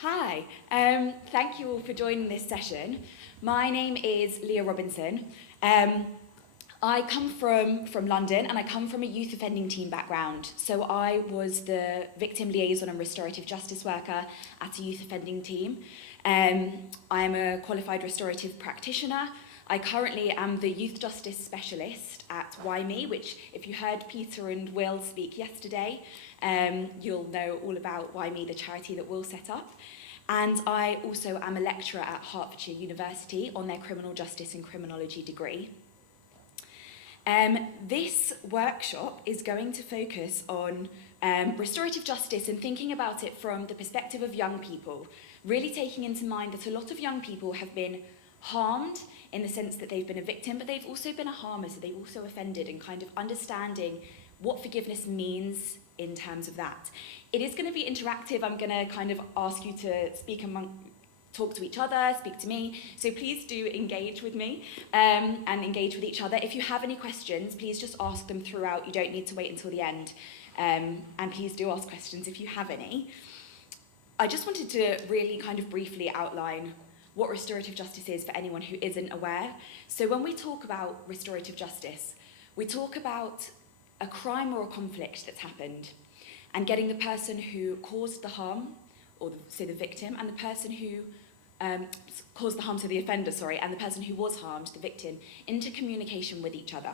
Hi, thank you all for joining this session. My name is Leah Robinson. I come from London and I come from a youth offending team background. So I was the victim liaison and restorative justice worker at a youth offending team. I'm a qualified restorative practitioner. I currently am the youth justice specialist at YME, which if you heard Peter and Will speak yesterday, you'll know all about YME, the charity that Will set up. And I also am a lecturer at Hertfordshire University on their criminal justice and criminology degree. This workshop is going to focus on restorative justice and thinking about it from the perspective of young people, really taking into mind that a lot of young people have been harmed in the sense that they've been a victim, but they've also been a harmer, so they've also offended, and kind of understanding what forgiveness means in terms of that. It is going to be interactive. I'm going to kind of ask you to talk to each other, speak to me, so please do engage with me and engage with each other. If you have any questions, please just ask them throughout. You don't need to wait until the end, and please do ask questions if you have any. I just wanted to really kind of briefly outline what restorative justice is for anyone who isn't aware. So when we talk about restorative justice, we talk about a crime or a conflict that's happened and getting the person who caused the harm, or the victim, and the person who caused the harm to the offender, and the person who was harmed, the victim, into communication with each other.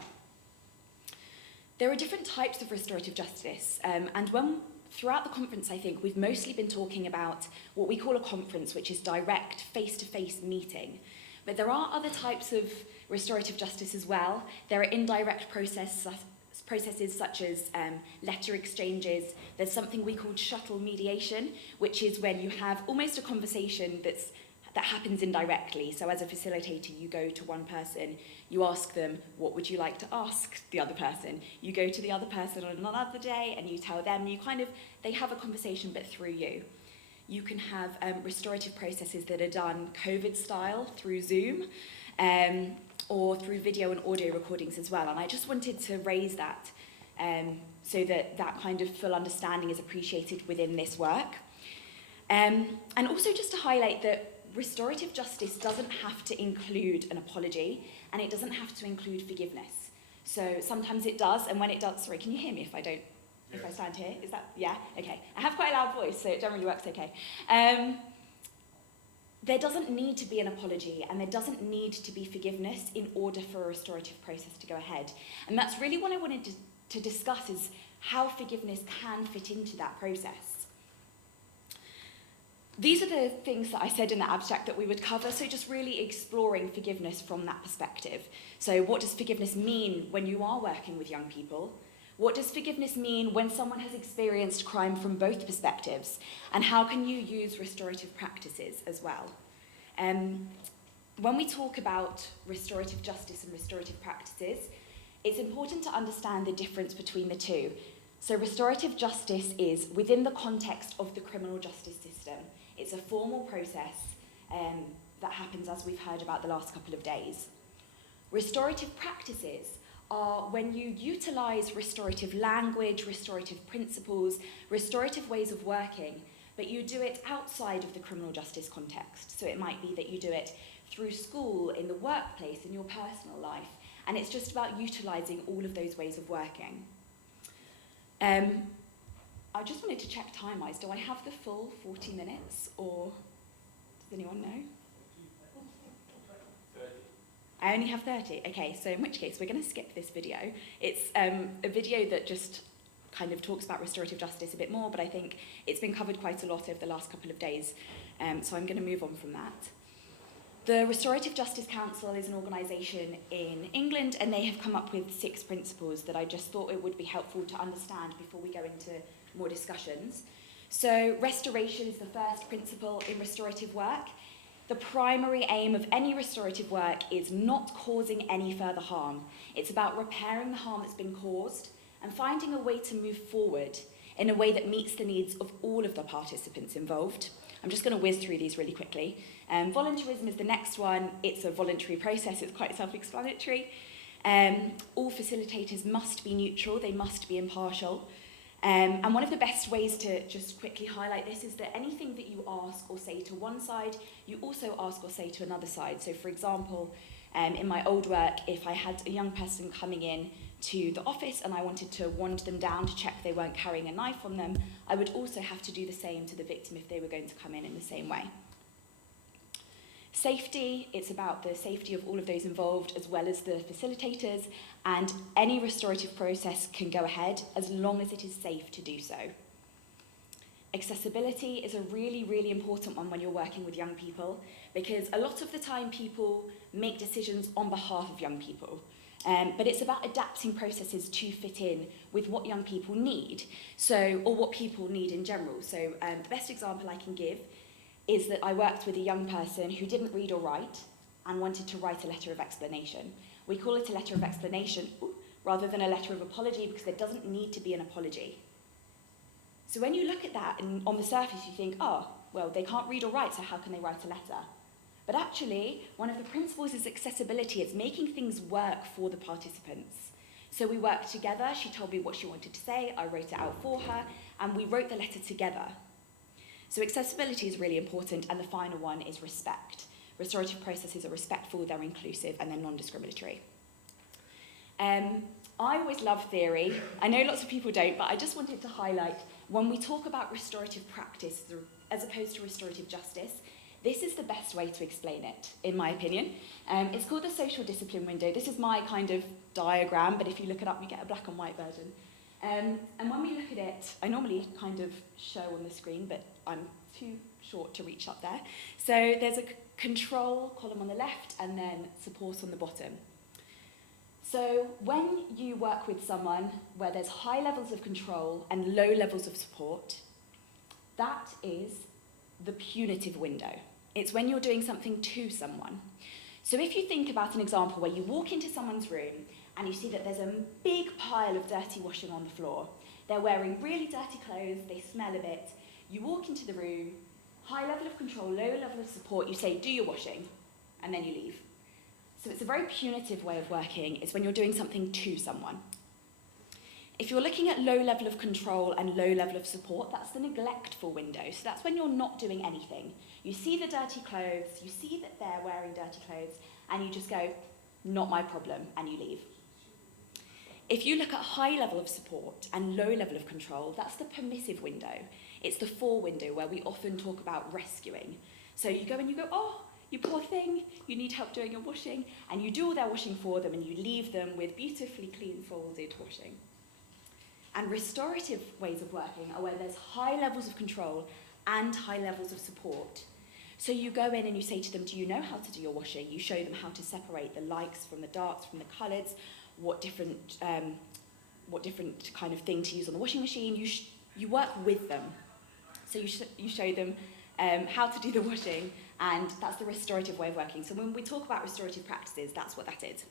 There are different types of restorative justice, and throughout the conference, I think, we've mostly been talking about what we call a conference, which is direct, face-to-face meeting. But there are other types of restorative justice as well. There are indirect processes such as letter exchanges. There's something we call shuttle mediation, which is when you have almost a conversation that happens indirectly. So as a facilitator, you go to one person, you ask them, what would you like to ask the other person? You go to the other person on another day and you tell them, they have a conversation but through you. You can have restorative processes that are done COVID style through Zoom or through video and audio recordings as well. And I just wanted to raise that so that kind of full understanding is appreciated within this work. And also just to highlight that restorative justice doesn't have to include an apology, and it doesn't have to include forgiveness. So sometimes it does, and when it does, sorry, can you hear me if I stand here? Is that, yeah? Okay. I have quite a loud voice, so it generally works okay. There doesn't need to be an apology, and there doesn't need to be forgiveness in order for a restorative process to go ahead. And that's really what I wanted to discuss, is how forgiveness can fit into that process. These are the things that I said in the abstract that we would cover, so just really exploring forgiveness from that perspective. So what does forgiveness mean when you are working with young people? What does forgiveness mean when someone has experienced crime from both perspectives? And how can you use restorative practices as well? When we talk about restorative justice and restorative practices, it's important to understand the difference between the two. So restorative justice is within the context of the criminal justice system. It's a formal process that happens, as we've heard about the last couple of days. Restorative practices are when you utilise restorative language, restorative principles, restorative ways of working, but you do it outside of the criminal justice context. So it might be that you do it through school, in the workplace, in your personal life, and it's just about utilising all of those ways of working. I just wanted to check time-wise. Do I have the full 40 minutes, or does anyone know? 30. I only have 30. Okay, so in which case we're going to skip this video. It's a video that just kind of talks about restorative justice a bit more, but I think it's been covered quite a lot over the last couple of days, so I'm going to move on from that. The Restorative Justice Council is an organisation in England, and they have come up with 6 principles that I just thought it would be helpful to understand before we go into more discussions. So restoration is the first principle in restorative work. The primary aim of any restorative work is not causing any further harm. It's about repairing the harm that's been caused and finding a way to move forward in a way that meets the needs of all of the participants involved. I'm just going to whiz through these really quickly. Voluntarism is the next one. It's a voluntary process. It's quite self-explanatory. All facilitators must be neutral. They must be impartial. And one of the best ways to just quickly highlight this is that anything that you ask or say to one side, you also ask or say to another side. So for example, in my old work, if I had a young person coming in to the office and I wanted to wand them down to check they weren't carrying a knife on them, I would also have to do the same to the victim if they were going to come in the same way. Safety, it's about the safety of all of those involved as well as the facilitators, and any restorative process can go ahead as long as it is safe to do so. Accessibility is a really, really important one when you're working with young people, because a lot of the time people make decisions on behalf of young people. But it's about adapting processes to fit in with what young people need, or what people need in general. So the best example I can give is that I worked with a young person who didn't read or write and wanted to write a letter of explanation. We call it a letter of explanation rather than a letter of apology because there doesn't need to be an apology. So when you look at that and on the surface you think, oh, well, they can't read or write, so how can they write a letter? But actually, one of the principles is accessibility. It's making things work for the participants. So we worked together, she told me what she wanted to say, I wrote it out for her, and we wrote the letter together. So accessibility is really important, and the final one is respect. Restorative processes are respectful, they're inclusive, and they're non-discriminatory. I always love theory. I know lots of people don't, but I just wanted to highlight, when we talk about restorative practice as opposed to restorative justice, this is the best way to explain it, in my opinion. It's called the social discipline window. This is my kind of diagram, but if you look it up, you get a black and white version. And when we look at it, I normally kind of show on the screen, but I'm too short to reach up there. So there's a control column on the left and then support on the bottom. So when you work with someone where there's high levels of control and low levels of support, that is the punitive window. It's when you're doing something to someone. So if you think about an example where you walk into someone's room and you see that there's a big pile of dirty washing on the floor. They're wearing really dirty clothes, they smell a bit. You walk into the room, high level of control, low level of support, you say, do your washing, and then you leave. So it's a very punitive way of working. It's when you're doing something to someone. If you're looking at low level of control and low level of support, that's the neglectful window. So that's when you're not doing anything. You see the dirty clothes, you see that they're wearing dirty clothes, and you just go, not my problem, and you leave. If you look at high level of support and low level of control, that's the permissive window. It's the for window where we often talk about rescuing. So you go and you go, oh, you poor thing, you need help doing your washing, and you do all their washing for them and you leave them with beautifully clean folded washing. And restorative ways of working are where there's high levels of control and high levels of support. So you go in and you say to them, do you know how to do your washing? You show them how to separate the lights from the darks, from the colours, what different kind of thing to use on the washing machine. You work with them. So you show them how to do the washing, and that's the restorative way of working. So when we talk about restorative practices, that's what that is.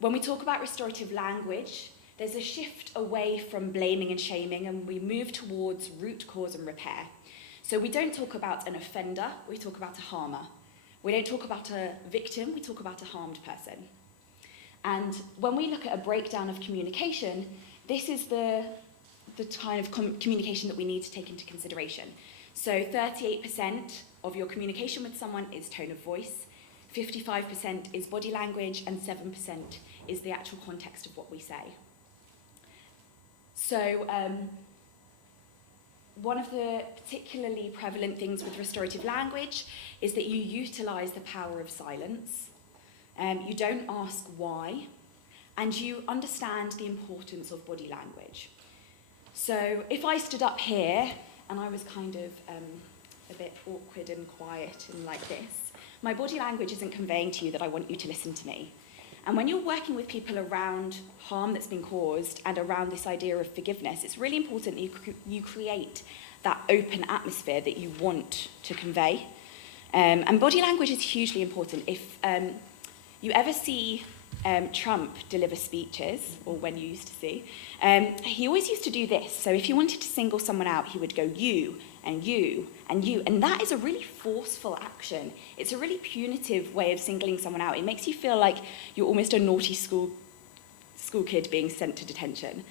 When we talk about restorative language, there's a shift away from blaming and shaming, and we move towards root cause and repair. So we don't talk about an offender, we talk about a harmer. We don't talk about a victim, we talk about a harmed person. And when we look at a breakdown of communication, this is the kind of communication that we need to take into consideration. So 38% of your communication with someone is tone of voice, 55% is body language, and 7% is the actual context of what we say. So one of the particularly prevalent things with restorative language is that you utilise the power of silence, you don't ask why, and you understand the importance of body language. So if I stood up here and I was kind of a bit awkward and quiet and like this, my body language isn't conveying to you that I want you to listen to me. And when you're working with people around harm that's been caused and around this idea of forgiveness, it's really important that you create that open atmosphere that you want to convey. And body language is hugely important. If you ever see Trump deliver speeches, or when you used to see, he always used to do this. So if he wanted to single someone out, he would go, you, and you, and you. And that is a really forceful action. It's a really punitive way of singling someone out. It makes you feel like you're almost a naughty school school kid being sent to detention.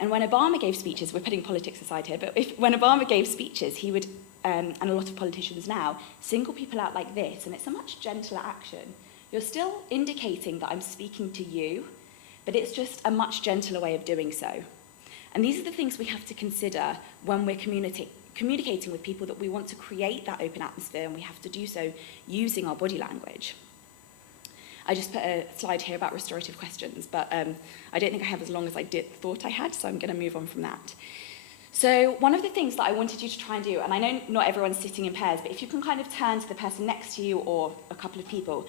And when Obama gave speeches, we're putting politics aside here, but when Obama gave speeches, he would, and a lot of politicians now, single people out like this, and it's a much gentler action. You're still indicating that I'm speaking to you, but it's just a much gentler way of doing so. And these are the things we have to consider when we're communicating with people, that we want to create that open atmosphere, and we have to do so using our body language. I just put a slide here about restorative questions, but I don't think I have as long as I thought I had, so I'm going to move on from that. So one of the things that I wanted you to try and do, and I know not everyone's sitting in pairs, but if you can kind of turn to the person next to you or a couple of people,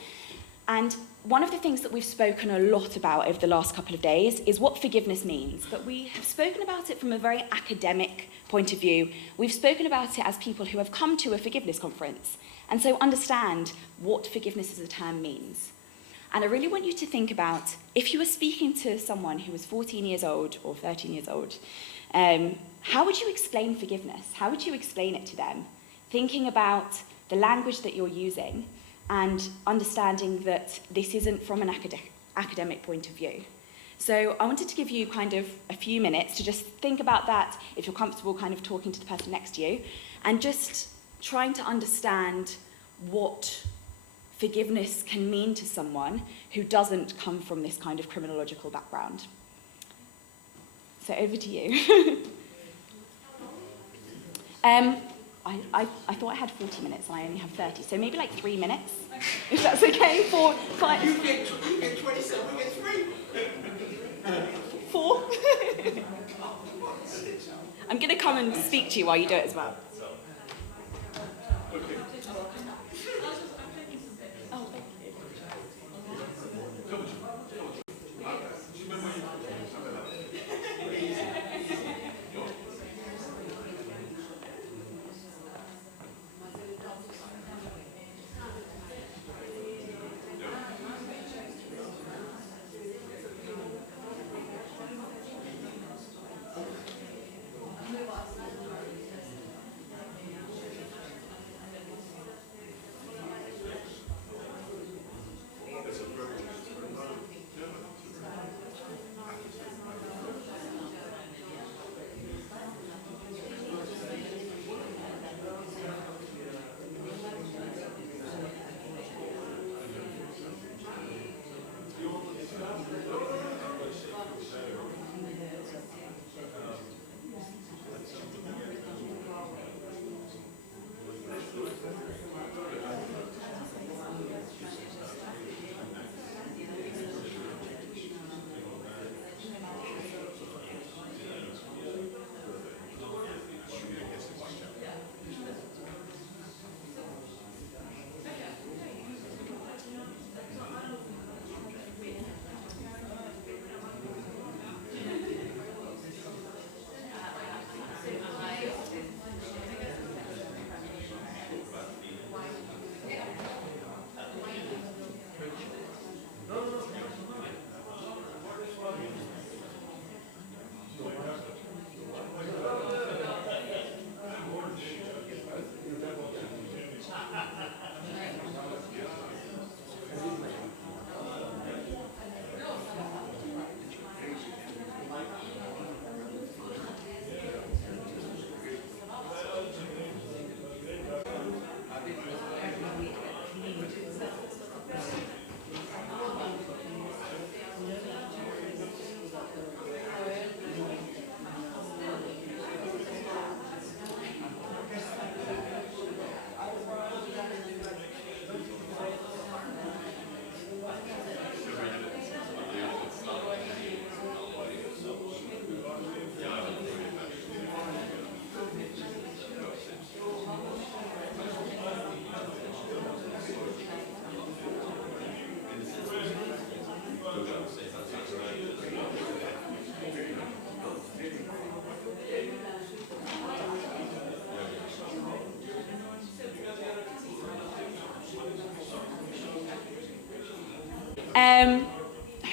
and one of the things that we've spoken a lot about over the last couple of days is what forgiveness means. But we have spoken about it from a very academic point of view. We've spoken about it as people who have come to a forgiveness conference, and so understand what forgiveness as a term means. And I really want you to think about, if you were speaking to someone who was 14 years old or 13 years old, how would you explain forgiveness? How would you explain it to them? Thinking about the language that you're using, and understanding that this isn't from an academic point of view. So I wanted to give you kind of a few minutes to just think about that, if you're comfortable kind of talking to the person next to you, and just trying to understand what forgiveness can mean to someone who doesn't come from this kind of criminological background. So over to you. I thought I had 40 minutes and I only have 30, so maybe like 3 minutes, if that's okay. 4, 5. You get 27, we get 3. 4. I'm going to come and speak to you while you do it as well. Oh, thank you.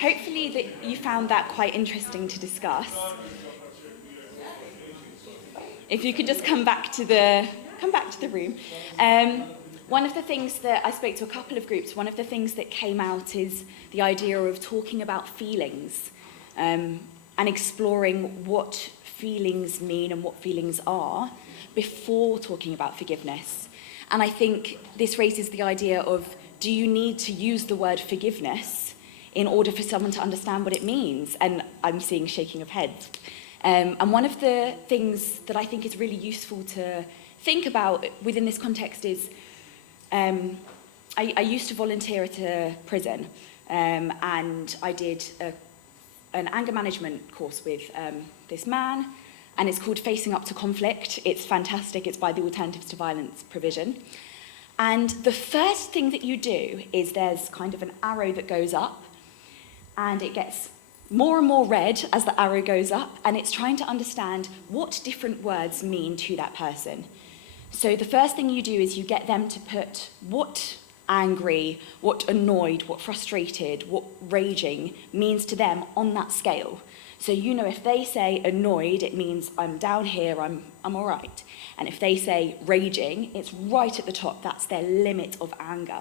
Hopefully that you found that quite interesting to discuss. If you could just come back to the room. One of the things that I spoke to a couple of groups, one of the things that came out is the idea of talking about feelings. and exploring what feelings mean and what feelings are before talking about forgiveness. And I think this raises the idea of, do you need to use the word forgiveness in order for someone to understand what it means? And I'm seeing shaking of heads. And one of the things that I think is really useful to think about within this context is, I used to volunteer at a prison, and I did an anger management course with this man, and it's called Facing Up to Conflict. It's fantastic. It's by the Alternatives to Violence provision. And the first thing that you do is there's kind of an arrow that goes up, and it gets more and more red as the arrow goes up, and it's trying to understand what different words mean to that person. So the first thing you do is you get them to put what angry, what annoyed, what frustrated, what raging means to them on that scale. So you know if they say annoyed, it means I'm down here, I'm all right. And if they say raging, it's right at the top. That's their limit of anger.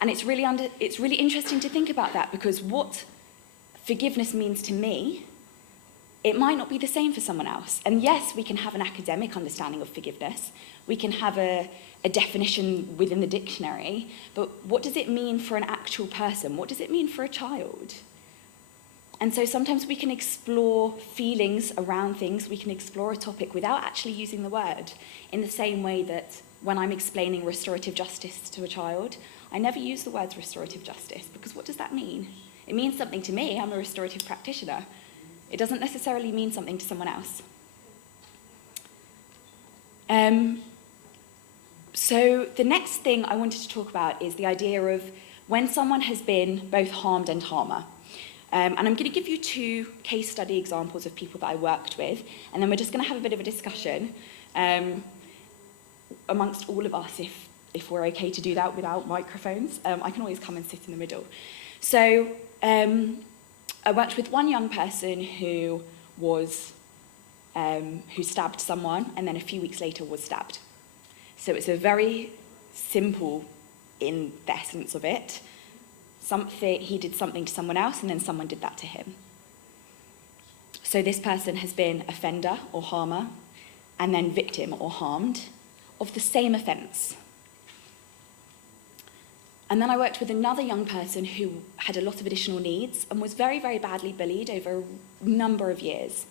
And it's really interesting to think about that, because what forgiveness means to me, it might not be the same for someone else. And yes, we can have an academic understanding of forgiveness. We can have a definition within the dictionary. But what does it mean for an actual person? What does it mean for a child? And so sometimes we can explore feelings around things. We can explore a topic without actually using the word, in the same way that when I'm explaining restorative justice to a child, I never use the words restorative justice, because what does that mean? It means something to me. I'm a restorative practitioner. It doesn't necessarily mean something to someone else. So the next thing I wanted to talk about is the idea of when someone has been both harmed and harmer. And I'm going to give you 2 case study examples of people that I worked with, and then we're just going to have a bit of a discussion amongst all of us, if we're okay to do that without microphones. I can always come and sit in the middle. So I worked with one young person who stabbed someone, and then a few weeks later was stabbed. So it's a very simple, in the essence of it. He did something to someone else, and then someone did that to him. So this person has been offender or harmer, and then victim or harmed of the same offence. And then I worked with another young person who had a lot of additional needs and was very, very badly bullied over a number of years.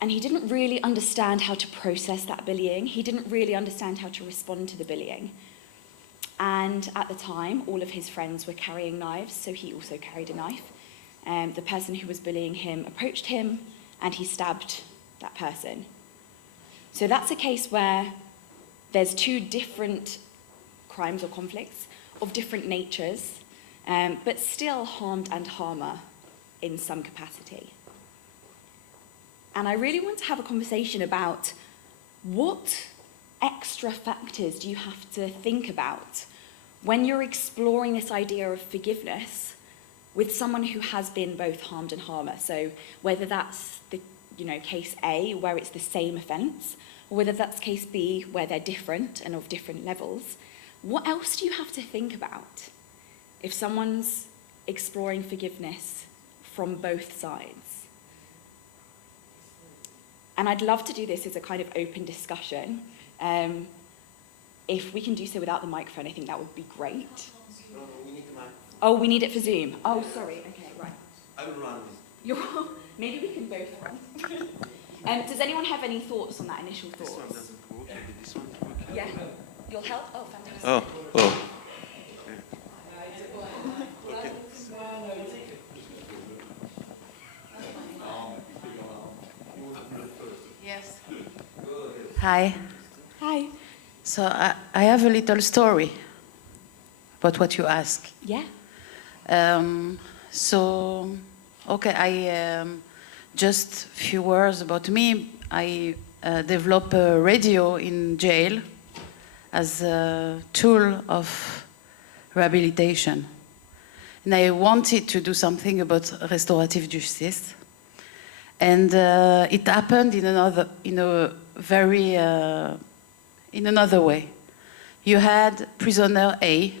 And he didn't really understand how to process that bullying. He didn't really understand how to respond to the bullying. And at the time, all of his friends were carrying knives, so he also carried a knife. The person who was bullying him approached him, and he stabbed that person. So that's a case where there's 2 different crimes or conflicts of different natures, but still harmed and harmer in some capacity. And I really want to have a conversation about what extra factors do you have to think about when you're exploring this idea of forgiveness with someone who has been both harmed and harmer. So whether that's the case A, where it's the same offence, or whether that's case B, where they're different and of different levels, what else do you have to think about if someone's exploring forgiveness from both sides? And I'd love to do this as a kind of open discussion. If we can do so without the microphone, I think that would be great. No, we need the microphone. Oh, we need it for Zoom. Oh, sorry. Okay, right. I will run this. Maybe we can both run. Does anyone have any thoughts on that initial thoughts? This one doesn't work. Maybe this one works. Yeah. You'll help? Oh, fantastic. Oh. Okay. Yes. Hi. Hi. So I have a little story about what you ask. Yeah. Just a few words about me. I developed a radio in jail as a tool of rehabilitation. And I wanted to do something about restorative justice. And it happened in another way. You had prisoner A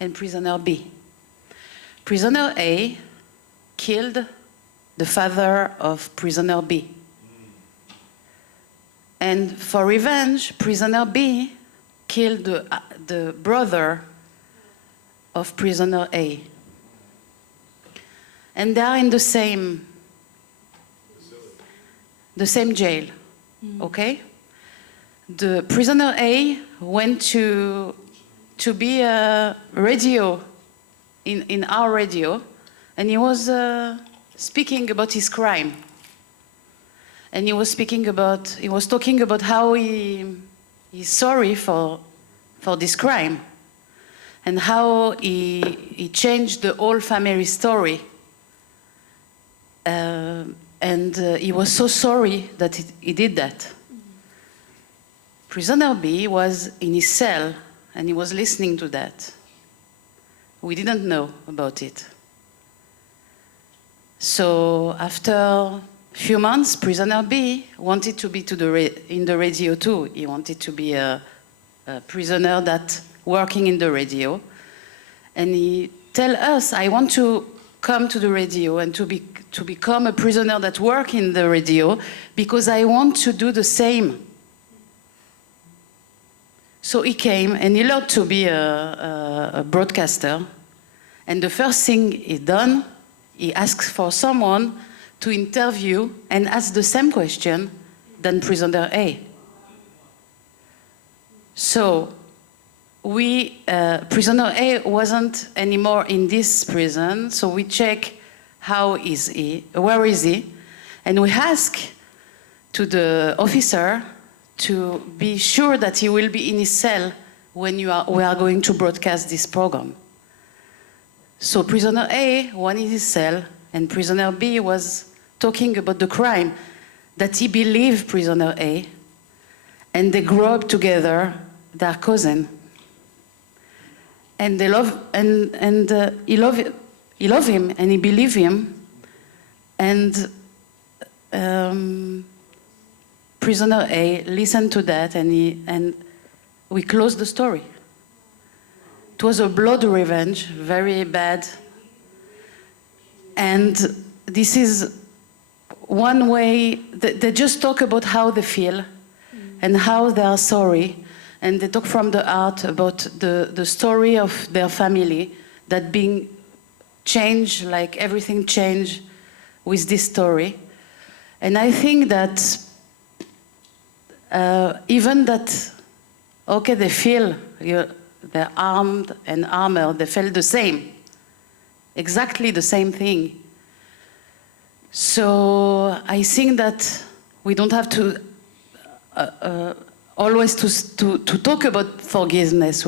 and prisoner B. prisoner A killed the father of prisoner B. And for revenge, prisoner B killed the brother of prisoner A. And they are in the same jail, okay? The prisoner A went to be a radio, in our radio, and he was speaking about his crime. And he was talking about how he's sorry for this crime, and how he changed the whole family story. And he was so sorry that he did that. Prisoner B was in his cell, and he was listening to that. We didn't know about it. So after a few months, prisoner B wanted to be in the radio too. He wanted to be a prisoner that working in the radio. And he tell us, I want to come to the radio and to become a prisoner that work in the radio because I want to do the same. So he came and he learned to be a broadcaster. And the first thing he done, he asked for someone to interview and ask the same question than prisoner A. So prisoner A wasn't anymore in this prison, so we check how is he, where is he, and we ask to the officer to be sure that he will be in his cell when we are going to broadcast this program. So prisoner A was in his cell, and prisoner B was talking about the crime that he believed prisoner A, and they grew up together, their cousin. And they love, he love him, and he believe him, and prisoner A listened to that, and we closed the story. It was a blood revenge, very bad, and this is one way. They just talk about how they feel, and how they are sorry. And they talk from the heart about the story of their family that being changed, like everything changed with this story. And I think that even that, okay, they feel they're armed and armored, they felt the same, exactly the same thing. So I think that we don't have to always to talk about forgiveness.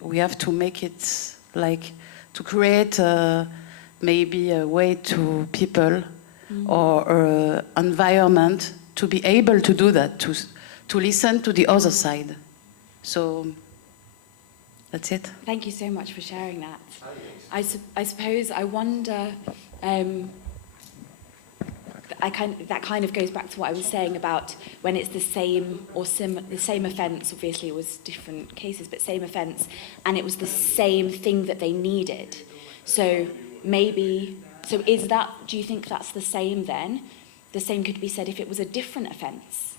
We have to make it like to create maybe a way to people or environment to be able to do that, to listen to the other side. So that's it. Thank you so much for sharing that. I suppose I wonder. That kind of goes back to what I was saying about when it's the same or the same offence. Obviously, it was different cases, but same offence, and it was the same thing that they needed. So is that? Do you think that's the same then? The same could be said if it was a different offence.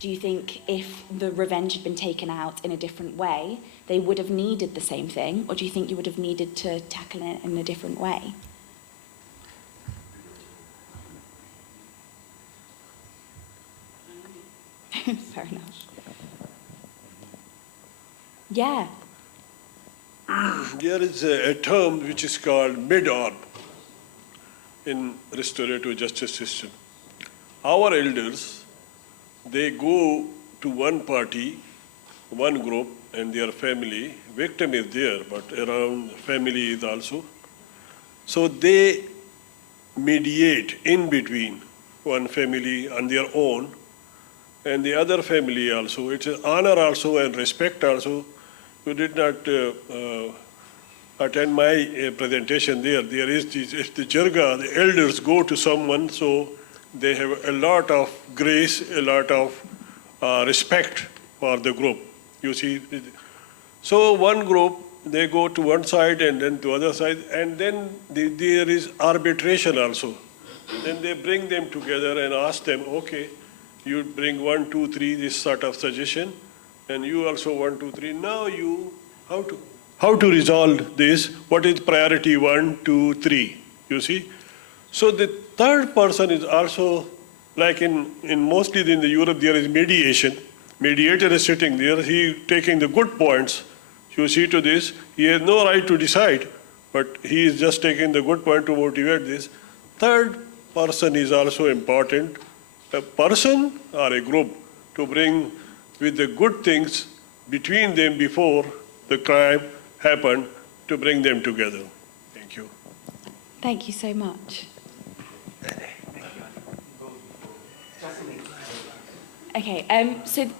Do you think if the revenge had been taken out in a different way, they would have needed the same thing, or do you think you would have needed to tackle it in a different way? Fair enough. Yeah. There is a term which is called mid-arm in restorative justice system. Our elders, they go to one party, one group, and their family. Victim is there, but around family is also. So they mediate in between one family on their own and the other family also. It's an honor also and respect also. You did not attend my presentation there. There is the jirga, the elders go to someone, so they have a lot of grace, a lot of respect for the group. You see, so one group they go to one side and then to other side, and then there is arbitration also. Then they bring them together and ask them, okay, you bring 1, 2, 3, this sort of suggestion, and you also 1, 2, 3. Now you, how to resolve this? What is priority 1, 2, 3? You see? So the third person is also, like in mostly in the Europe, there is mediation. Mediator is sitting there, he taking the good points. You see to this, he has no right to decide, but he is just taking the good point to motivate this. Third person is also important. A person or a group to bring with the good things between them before the crime happened, to bring them together. Thank you. Thank you so much. Okay, so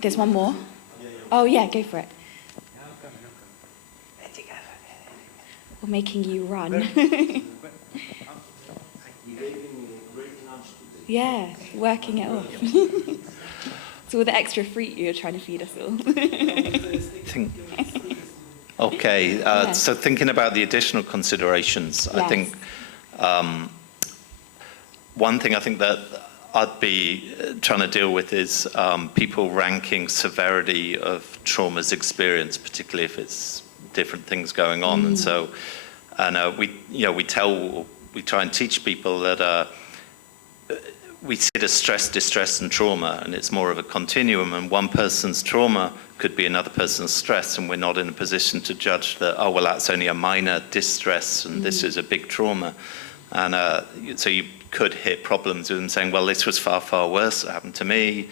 there's one more. Oh yeah, go for it. We're making you run. Yeah, working it off. It's all the extra fruit you're trying to feed us all. Okay, Yeah. so thinking about the additional considerations, I Yes. think one thing I think that I'd be trying to deal with is people ranking severity of traumas experienced, particularly if it's different things going on. And so, we try and teach people that we see it as stress, distress, and trauma, and it's more of a continuum. And one person's trauma could be another person's stress, and we're not in a position to judge that, oh, well, that's only a minor distress, and this is a big trauma. And so you could hit problems with them saying, well, this was far, far worse that happened to me,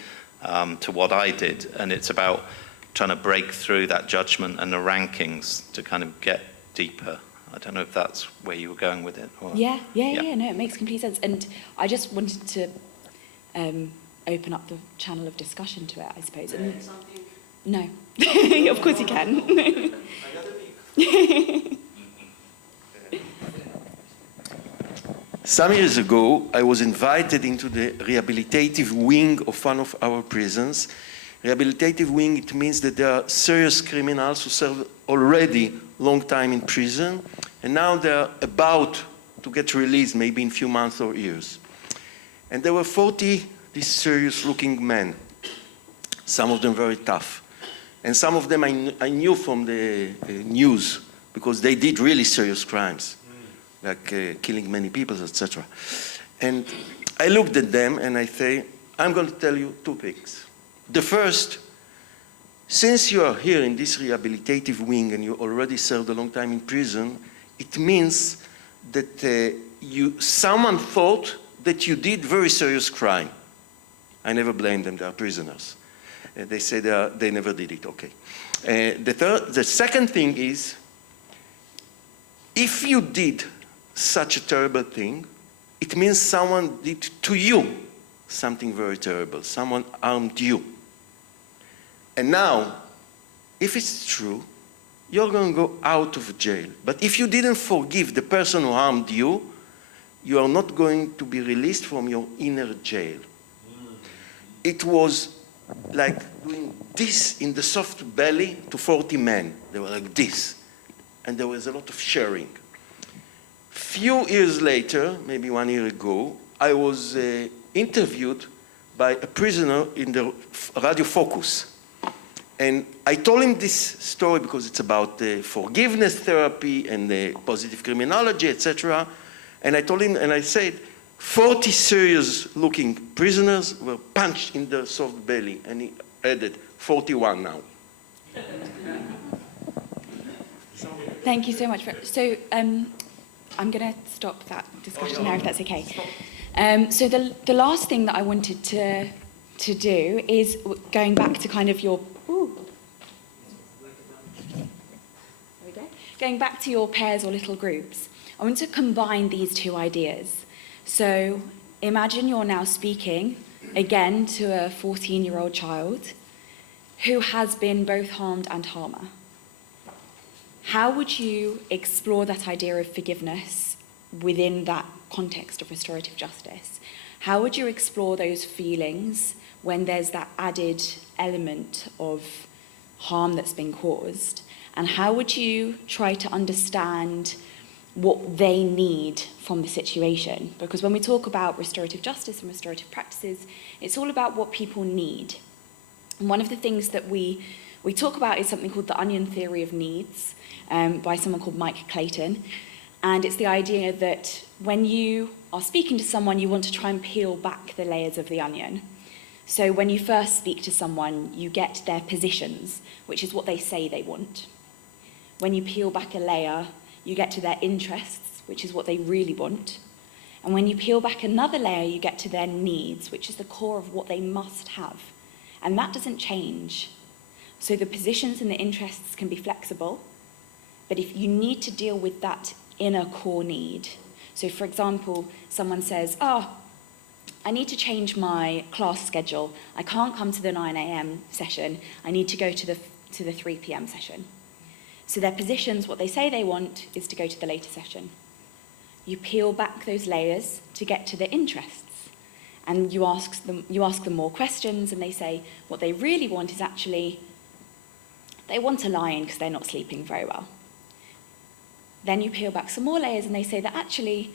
to what I did. And it's about trying to break through that judgment and the rankings to kind of get deeper. I don't know if that's where you were going with it. Or, Yeah, no, it makes complete sense. And I just wanted to open up the channel of discussion to it, I suppose. And no, of course you can. Some years ago, I was invited into the rehabilitative wing of one of our prisons. Rehabilitative wing, it means that there are serious criminals who serve already long time in prison, and now they're about to get released, maybe in a few months or years. And there were 40 these serious-looking men, some of them very tough. And some of them I knew from the news, because they did really serious crimes, like killing many people, etc. And I looked at them and I say, I'm going to tell you two things. The first, since you are here in this rehabilitative wing and you already served a long time in prison, it means that someone thought that you did very serious crime. I never blame them, they are prisoners. They say they never did it, okay. The second thing is, if you did such a terrible thing, it means someone did to you something very terrible. Someone harmed you. And now, if it's true, you're going to go out of jail. But if you didn't forgive the person who harmed you, you are not going to be released from your inner jail. It was like doing this in the soft belly to 40 men. They were like this. And there was a lot of sharing. Few years later, maybe 1 year ago, I was interviewed by a prisoner in the Radio Focus. And I told him this story because it's about forgiveness therapy and positive criminology, etc. And I told him, and I said, 40 serious-looking prisoners were punched in the soft belly, and he added 41 now. Thank you so much. So I'm going to stop that discussion now, if that's okay. So the last thing that I wanted to do is going back to kind of your... Going back to your pairs or little groups, I want to combine these two ideas. So imagine you're now speaking, again, to a 14-year-old child who has been both harmed and harmer. How would you explore that idea of forgiveness within that context of restorative justice? How would you explore those feelings when there's that added element of harm that's been caused? And how would you try to understand what they need from the situation? Because when we talk about restorative justice and restorative practices, it's all about what people need. And one of the things that we talk about is something called the onion theory of needs, by someone called Mike Clayton. And it's the idea that when you are speaking to someone, you want to try and peel back the layers of the onion. So when you first speak to someone, you get their positions, which is what they say they want. When you peel back a layer, you get to their interests, which is what they really want. And when you peel back another layer, you get to their needs, which is the core of what they must have. And that doesn't change. So the positions and the interests can be flexible, but if you need to deal with that inner core need. So for example, someone says, I need to change my class schedule. I can't come to the 9 a.m. session. I need to go to the 3 p.m. session. So their positions, what they say they want, is to go to the later session. You peel back those layers to get to the interests. And you ask them more questions, and they say what they really want is actually, they want to lie in because they're not sleeping very well. Then you peel back some more layers, and they say that actually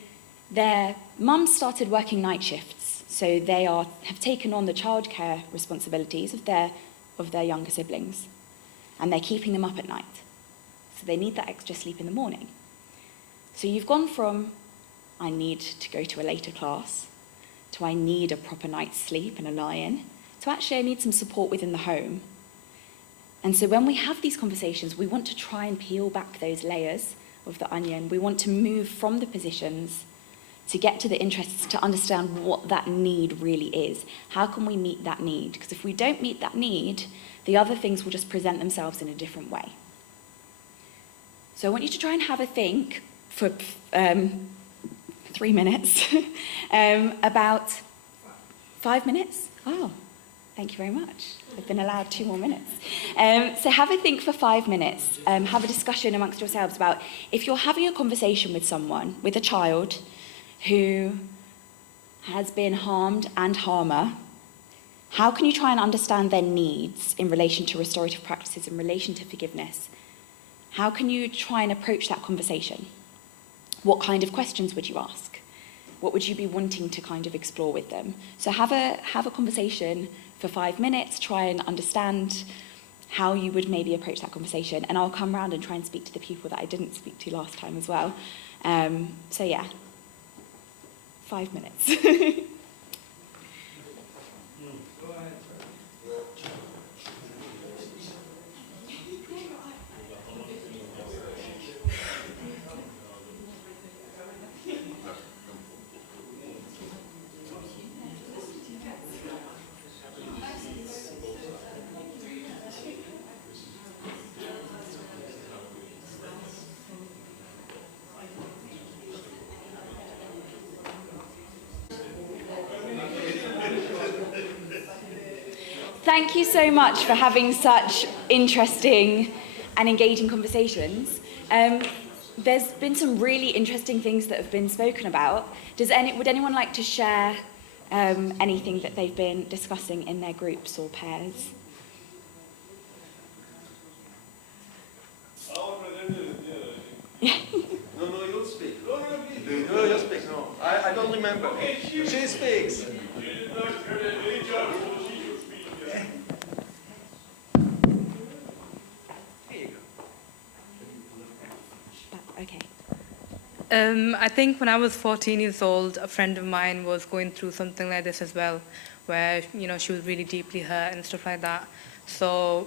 their mum started working night shifts, so they have taken on the childcare responsibilities of their younger siblings, and they're keeping them up at night. So they need that extra sleep in the morning. So you've gone from, I need to go to a later class, to I need a proper night's sleep and a lie-in, to actually I need some support within the home. And so when we have these conversations, we want to try and peel back those layers of the onion. We want to move from the positions to get to the interests, to understand what that need really is. How can we meet that need? Because if we don't meet that need, the other things will just present themselves in a different way. So I want you to try and have a think for 3 minutes about 5 minutes. Oh, thank you very much. I've been allowed 2 more minutes. So have a think for 5 minutes. Have a discussion amongst yourselves about if you're having a conversation with someone, with a child who has been harmed and harmer, how can you try and understand their needs in relation to restorative practices, in relation to forgiveness? How can you try and approach that conversation? What kind of questions would you ask? What would you be wanting to kind of explore with them? So have a conversation for 5 minutes, try and understand how you would maybe approach that conversation, and I'll come round and try and speak to the people that I didn't speak to last time as well. So yeah, 5 minutes. Thank you so much for having such interesting and engaging conversations. There's been some really interesting things that have been spoken about. Would anyone like to share anything that they've been discussing in their groups or pairs? No, you'll speak. No, you'll speak. No, I don't remember. Okay, she speaks. Okay. I think when I was 14 years old, a friend of mine was going through something like this as well, where she was really deeply hurt and stuff like that. So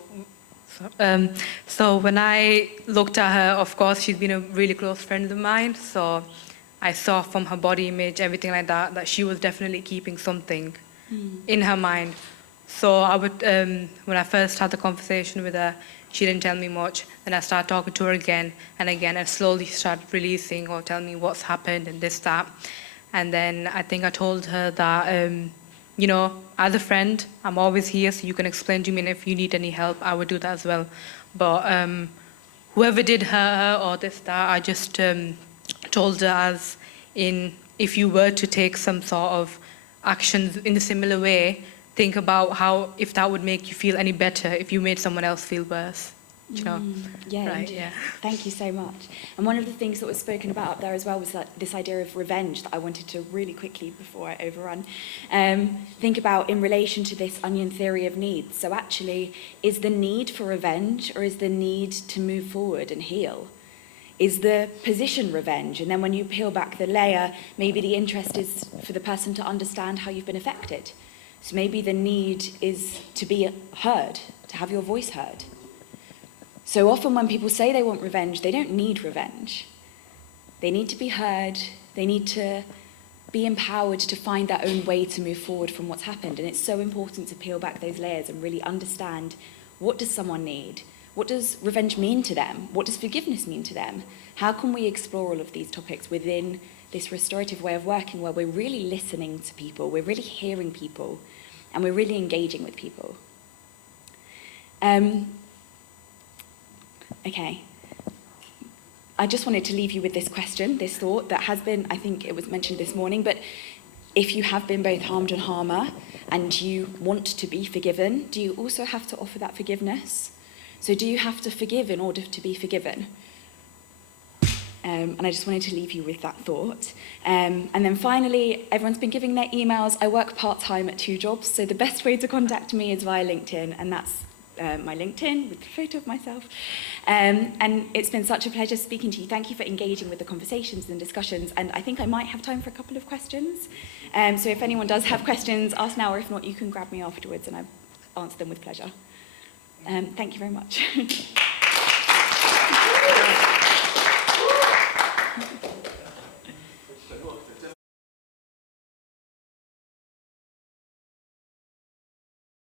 when I looked at her, of course, she's been a really close friend of mine. So I saw from her body image, everything like that, that she was definitely keeping something in her mind. So I would, when I first had the conversation with her, she didn't tell me much. Then I started talking to her again, and slowly started releasing or telling me what's happened and this, that. And then I think I told her that, as a friend, I'm always here, so you can explain to me, and if you need any help, I would do that as well. But whoever did her or this, that, I just told her as in, if you were to take some sort of actions in a similar way, think about how, if that would make you feel any better if you made someone else feel worse. you know. Yeah, Right, indeed. yeah. Thank you so much. And one of the things that was spoken about up there as well was that this idea of revenge that I wanted to really quickly, before I overrun, think about in relation to this onion theory of needs. So actually, is the need for revenge, or is the need to move forward and heal? Is the position revenge? And then when you peel back the layer, maybe the interest is for the person to understand how you've been affected. So maybe the need is to be heard, to have your voice heard. So often when people say they want revenge, they don't need revenge. They need to be heard. They need to be empowered to find their own way to move forward from what's happened. And it's so important to peel back those layers and really understand, what does someone need? What does revenge mean to them? What does forgiveness mean to them? How can we explore all of these topics within this restorative way of working, where we're really listening to people, we're really hearing people, and we're really engaging with people? Okay. I just wanted to leave you with this question, this thought that has been, I think it was mentioned this morning, but if you have been both harmed and harmer and you want to be forgiven, do you also have to offer that forgiveness? So do you have to forgive in order to be forgiven? And I just wanted to leave you with that thought. And then finally, everyone's been giving their emails. I work part-time at 2 jobs, so the best way to contact me is via LinkedIn, and that's my LinkedIn with a photo of myself. And it's been such a pleasure speaking to you. Thank you for engaging with the conversations and discussions. And I think I might have time for a couple of questions. So if anyone does have questions, ask now, or if not, you can grab me afterwards and I'll answer them with pleasure. Thank you very much.